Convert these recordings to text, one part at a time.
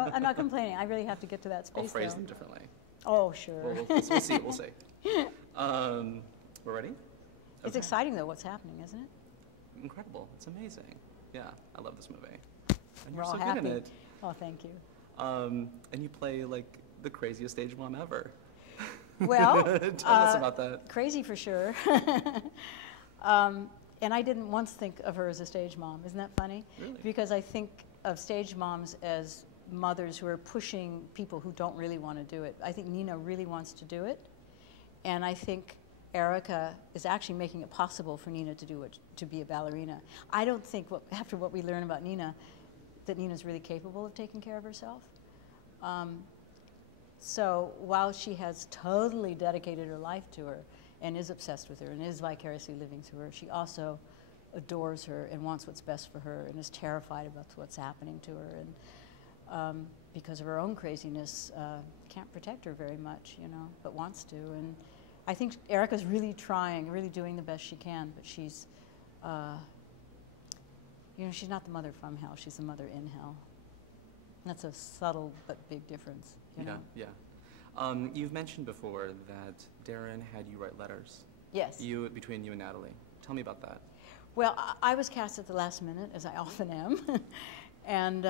Well, I'm not complaining. I really have to get to that space. I'll phrase though. them differently. Oh, sure. We'll see. We'll see. We're ready? It's Okay. exciting, though, what's happening, isn't it? Incredible. It's amazing. Yeah, I love this movie. And We're you're all so happy. good in it. Oh, thank you. And you play like the craziest stage mom ever. Well, tell us about that. Crazy for sure. And I didn't once think of her as a stage mom. Isn't that funny? Really? Because I think of stage moms as mothers who are pushing people who don't really want to do it. I think Nina really wants to do it. And I think Erica is actually making it possible for Nina to do it, to be a ballerina. I don't think, after what we learn about Nina, that Nina's really capable of taking care of herself. So while she has totally dedicated her life to her and is obsessed with her and is vicariously living through her, she also adores her and wants what's best for her and is terrified about what's happening to her. And because of her own craziness, can't protect her very much, you know, but wants to. And I think Erica's really trying, really doing the best she can, but she's, you know, she's not the mother from hell, she's the mother in hell. That's a subtle but big difference, you know? Yeah. You've mentioned before that Darren had you write letters. Yes. Between you and Natalie. Tell me about that. Well, I was cast at the last minute, as I often am, and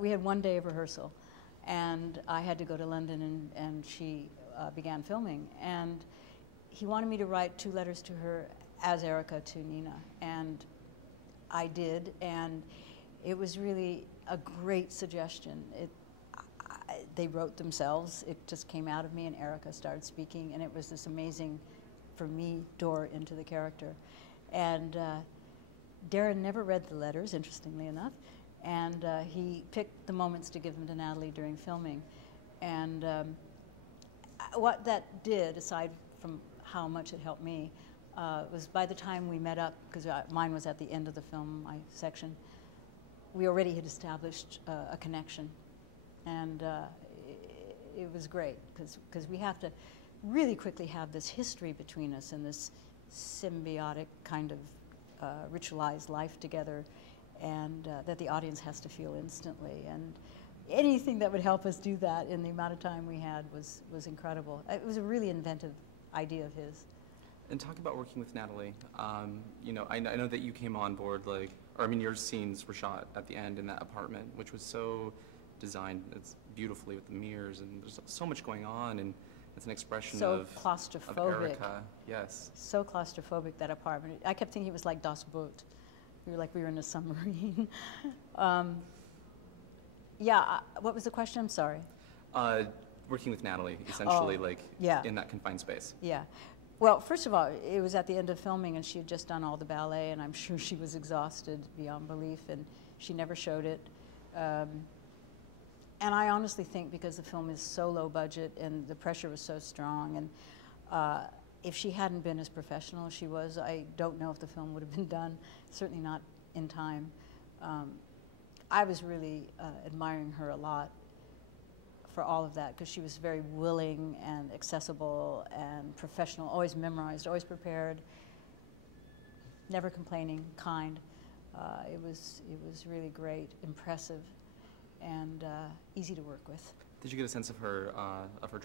we had one day of rehearsal, and I had to go to London, and she began filming, and he wanted me to write 2 letters to her as Erica to Nina, and I did, and it was really a great suggestion. They wrote themselves. It just came out of me, and Erica started speaking, and it was this amazing, for me, door into the character. And Darren never read the letters, interestingly enough, and he picked the moments to give them to Natalie during filming. And what that did, aside from how much it helped me, was by the time we met up, because mine was at the end of the film, my section, we already had established a connection. And it was great, because we have to really quickly have this history between us and this symbiotic kind of ritualized life together, and that the audience has to feel instantly. And anything that would help us do that in the amount of time we had was incredible. It was a really inventive idea of his. And talk about working with Natalie. You know, I know that you came on board, like, or I mean, your scenes were shot at the end in that apartment, which was so designed beautifully with the mirrors, and there's so much going on, and it's an expression So of claustrophobic. Erica. Yes. So claustrophobic, that apartment. I kept thinking it was like Das Boot. We were in a submarine. Yeah, what was the question? I'm sorry. Working with Natalie, essentially, yeah. in that confined space. Yeah. Well, first of all, it was at the end of filming, and she had just done all the ballet, and I'm sure she was exhausted beyond belief, and she never showed it. And I honestly think, because the film is so low budget and the pressure was so strong, and if she hadn't been as professional as she was, I don't know if the film would have been done, certainly not in time. I was really admiring her a lot for all of that, because she was very willing and accessible and professional, always memorized, always prepared, never complaining, kind. It was really great, impressive, and easy to work with. Did you get a sense of her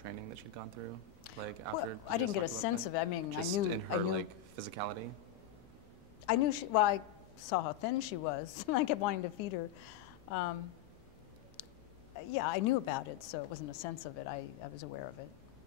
training that she'd gone through, like after? Well, I didn't get a sense of it. I mean, just I knew in her I knew, like physicality. I knew she. Well, I saw how thin she was. I kept wanting to feed her. Yeah, I knew about it, so it wasn't a sense of it. I was aware of it.